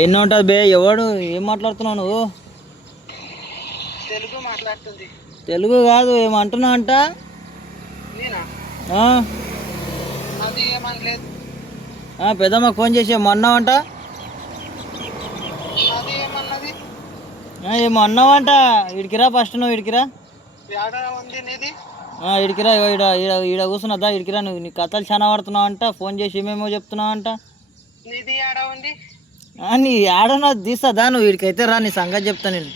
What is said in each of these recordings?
ఎన్నో ఉంటుంది బే, ఎవడు ఏం మాట్లాడుతున్నావు నువ్వు? తెలుగు మాట్లాడుతుంది. తెలుగు కాదు, ఏమంటున్నావు అంట? అది ఏమనలేదు. పెద్దమ్మకు ఫోన్ చేసి ఏమో అన్నావంట? అది ఏమన్నది? ఏమో అన్నావంట. ఇడికిరా ఫస్ట్, నువ్వు ఇడికిరా. ఉంది నీది? ఇడికిరా, ఈడ ఈడ ఈడ కూర్చున్నదా? ఇడికిరా. నువ్వు నీ కథలు చాలా పడుతున్నావు అంట. ఫోన్ చేసి ఏమేమో చెప్తున్నావు అంట. నీది ఆడ ఉంది? నీ ఆడన తీస్తుందా? నువ్వు ఇడికైతే రా, నీ సంగతి చెప్తా నేను.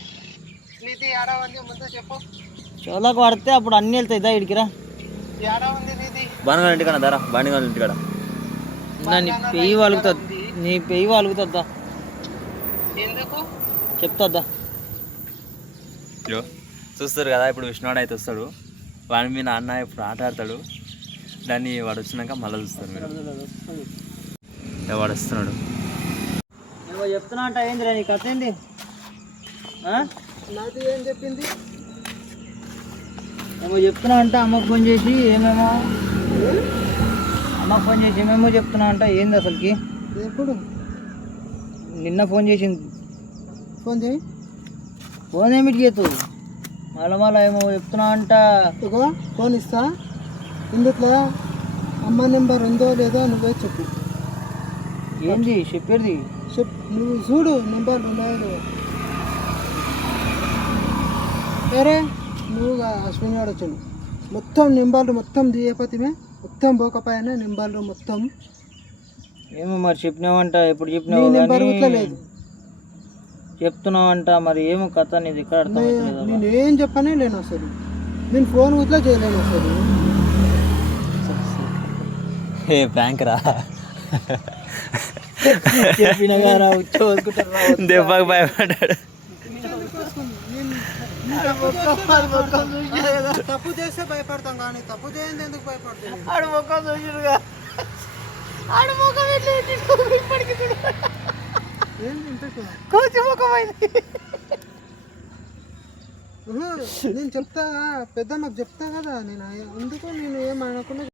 నీది ఆడ ఉంది ముందు చెప్పు. చోలకు పడితే అప్పుడు అన్నీ వెళ్తాయిదా? ఇడికిరా. ఆడ ఉంది నీది? బాణగాలి ఇంటికాడ దారా, బాణగాలి ఇంటికాడ. నీ పెయ్యి వాలుగుతుంది, నీ పెయ్యి వాలుగుతుందా? ఎందుకు చెప్తా. చూస్తారు కదా, ఇప్పుడు విష్ణువాడు అయితే వస్తాడు, వాడి మీ నాన్న ఇప్పుడు ఆట ఆడతాడు. దాన్ని వాడు వచ్చినాక మళ్ళీ చూస్తారు మీరు. వాడు వస్తున్నాడు. ఏమో చెప్తున్నా అంట. ఏందిరా నీ కథ ఏంది? నాది ఏం చెప్పింది? ఏమో చెప్తున్నా అంట. అమ్మకు ఫోన్ చేసి ఏమేమో చెప్తున్నా అంట. ఏంది అసలుకి? ఎప్పుడు? నిన్న ఫోన్ చేసింది. ఫోన్ చేయి. ఫోన్ ఏమిటి చేతు? మళ్ళా ఏమో చెప్తున్నా అంట. ఫోన్ ఇస్తా, ఇందులో అమ్మ నెంబర్ ఉందో లేదో నువ్వే చెప్పు. ఏంది చెప్పేది? నువ్వు చూడు నెంబర్ ఉన్నాయో. సరే, నువ్వు అశ్విని వాడు వచ్చాడు. మొత్తం నెంబర్లు మొత్తం దిగపోతే మొత్తం పోకపోయినా నెంబర్లు మొత్తం. ఏమో మరి చెప్పినావంట. ఎప్పుడు చెప్పినావు? నెంబర్ ఇట్లా లేదు చెప్తున్నావంట. మరి ఏమో కథ నీది ఇక్కడ అర్థమవుతుంది. నేను ఏం చెప్పనే లేను అసలు. నేను ఫోన్ ఇట్లా చేయలేను అసలు. ఏ ప్రాంక్ రా, చెప్పినగారా దెబ్బకి భయపడ్డాడు. తప్పు చేస్తే భయపడతాం కానీ తప్పు చేయండి ఎందుకు భయపడతాం? ఆడు ముఖం చూసిరుగా, ఆడు ముఖం ఇప్పటికి కోచి ముఖం అయింది. నేను చెప్తా, పెద్దమ్మకు చెప్తా కదా. నేను ఎందుకు నేను ఏం అనుకున్నా